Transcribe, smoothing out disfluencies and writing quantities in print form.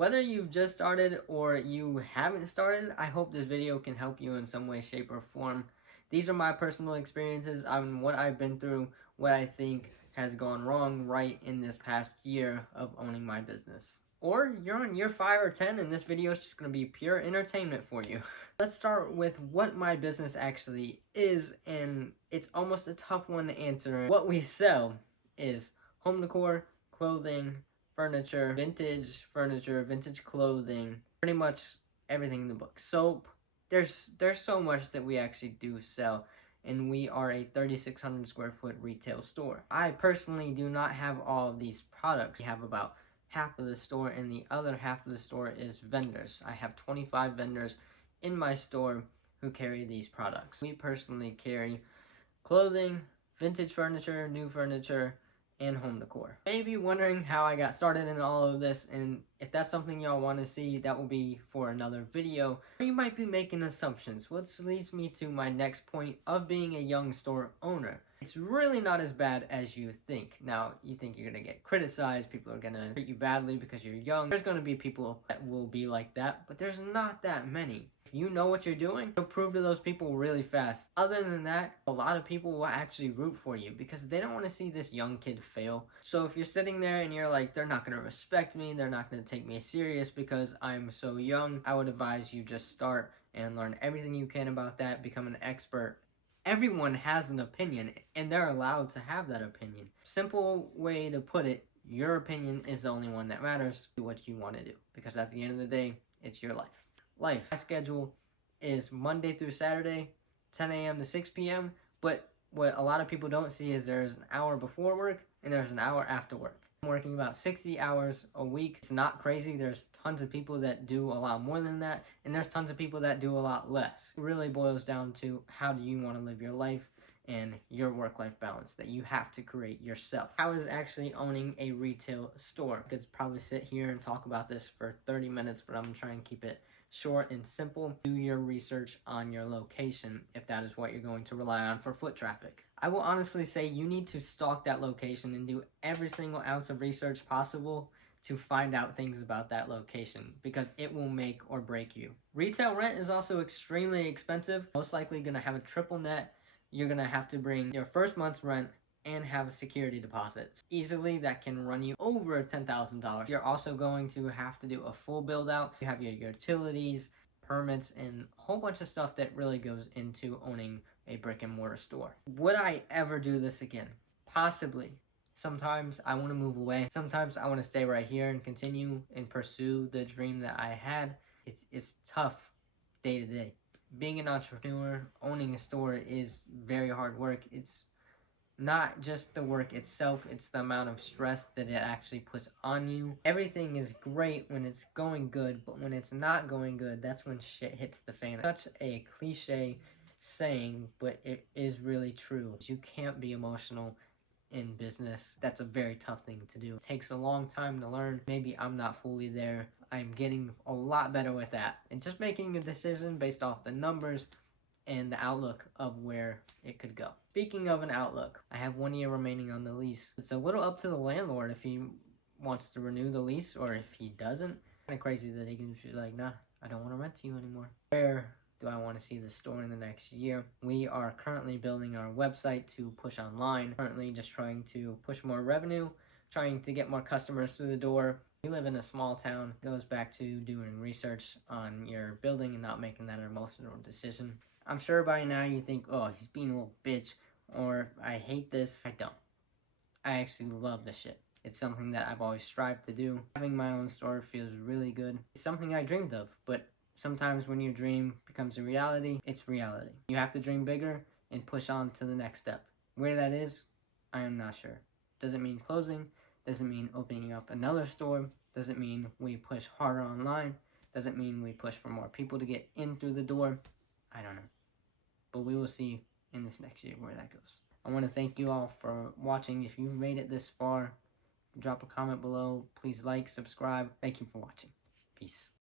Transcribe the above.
Whether you've just started or you haven't started, I hope this video can help you in some way, shape, or form. These are my personal experiences on what I've been through, what I think has gone wrong right in this past year of owning my business. Or you're on year 5 or 10 and this video is just going to be pure entertainment for you. Let's start with what my business actually is, and it's almost a tough one to answer. What we sell is home decor, clothing, furniture, vintage clothing, pretty much everything in the book. Soap, there's so much that we actually do sell, and we are a 3,600 square foot retail store. I personally do not have all of these products. We have about half of the store, and the other half of the store is vendors. I have 25 vendors in my store who carry these products. We personally carry clothing, vintage furniture, new furniture, and home decor. Maybe wondering how I got started in all of this, and if that's something y'all want to see, that will be for another video. Or you might be making assumptions, which leads me to my next point of being a young store owner. It's really not as bad as you think. Now, you think you're going to get criticized, people are going to treat you badly because you're young. There's going to be people that will be like that, but there's not that many. If you know what you're doing, you'll prove to those people really fast. Other than that, a lot of people will actually root for you because they don't want to see this young kid fail. So if you're sitting there and you're like, they're not going to respect me, they're not going to take me serious because I'm so young, I would advise you just start and learn everything you can about that, become an expert. Everyone has an opinion, and they're allowed to have that opinion. Simple way to put it, your opinion is the only one that matters. Do what you want to do, because at the end of the day, it's your life. My schedule is Monday through Saturday, 10 a.m. to 6 p.m., but what a lot of people don't see is there's an hour before work, and there's an hour after work. I'm working about 60 hours a week. It's not crazy. There's tons of people that do a lot more than that, and there's tons of people that do a lot less. It really boils down to how do you want to live your life and your work-life balance that you have to create yourself. How is actually owning a retail store? I could probably sit here and talk about this for 30 minutes, but I'm going to try and keep it short and simple. Do your research on your location if that is what you're going to rely on for foot traffic. I will honestly say you need to stalk that location and do every single ounce of research possible to find out things about that location, because it will make or break you. Retail rent is also extremely expensive. Most likely going to have a triple net. You're going to have to bring your first month's rent and have a security deposit. Easily, that can run you over $10,000. You're also going to have to do a full build out. You have your utilities, permits, and a whole bunch of stuff that really goes into owning a brick and mortar store. Would I ever do this again? Possibly. Sometimes I want to move away. Sometimes I want to stay right here and continue and pursue the dream that I had. It's tough day to day. Being an entrepreneur, owning a store is very hard work. It's not just the work itself, it's the amount of stress that it actually puts on you. Everything is great when it's going good, but when it's not going good, that's when shit hits the fan. Such a cliche saying, but it is really true. You can't be emotional in business. That's a very tough thing to do. It takes a long time to learn. Maybe I'm not fully there. I'm getting a lot better with that. And just making a decision based off the numbers and the outlook of where it could go. Speaking of an outlook, I have 1 year remaining on the lease. It's a little up to the landlord if he wants to renew the lease or if he doesn't. Kind of crazy that he can be like, nah, I don't want to rent to you anymore. Where do I want to see the store in the next year? We are currently building our website to push online. Currently just trying to push more revenue, trying to get more customers through the door. We live in a small town. It goes back to doing research on your building and not making that emotional decision. I'm sure by now you think, oh, he's being a little bitch, or I hate this. I don't. I actually love this shit. It's something that I've always strived to do. Having my own store feels really good. It's something I dreamed of, but sometimes when your dream becomes a reality, it's reality. You have to dream bigger and push on to the next step. Where that is, I am not sure. Doesn't mean closing, doesn't mean opening up another store, doesn't mean we push harder online, doesn't mean we push for more people to get in through the door. I don't know. But we will see in this next year where that goes. I want to thank you all for watching. If you've made it this far, drop a comment below. Please like, subscribe. Thank you for watching. Peace.